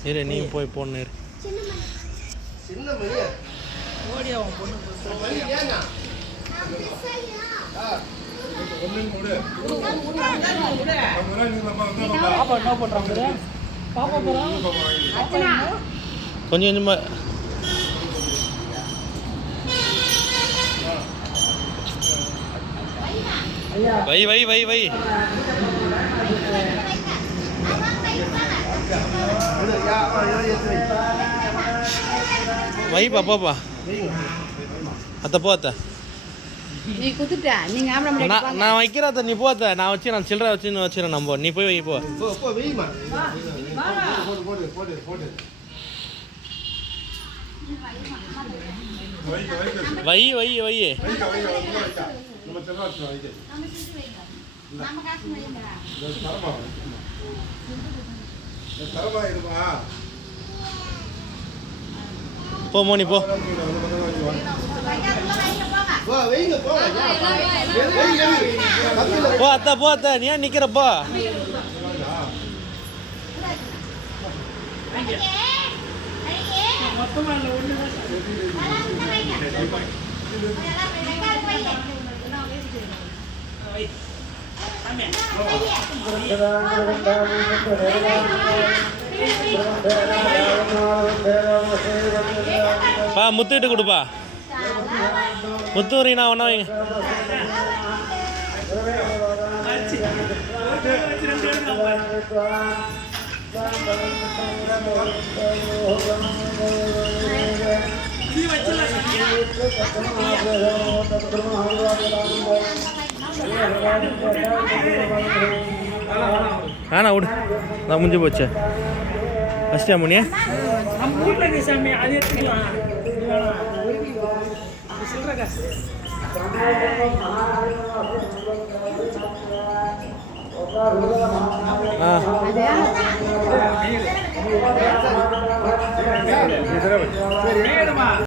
சரி நீ போய் பொண்ணு ஓடி அவன் பொண்ணு பாப்பா என்ன பண்றாங்க பாப்பா போறோம் கொஞ்சம் கொஞ்சமா வை வை வை வை வை பாப்பாப்பா அத்தை போ அத்தை நீ குத்துட்ட நீங்க ஆம்பளை முன்னாடி நான் வைக்கிறேன் அத்தை நீ போ அத்தை நான் வச்சு நான் சில்லறை வச்சு வச்சுறேன் நம்ம நீ போய் வை போ வை வை வை போ மோனி போ போ அத்தா போ அத்தா நீ ஏன் நிக்கிறப்போ பா முத்துக்கிட்டு கொடுப்பா முத்து வரீங்கண்ணா ஒன்றா வைங்க வேணா விடு நான் முடிஞ்சு போச்சு ஃபஸ்ட் முனியா நம்ம வீட்டில் சாமி அது எடுத்துக்கலாம் சொல்கிற காசு ஆ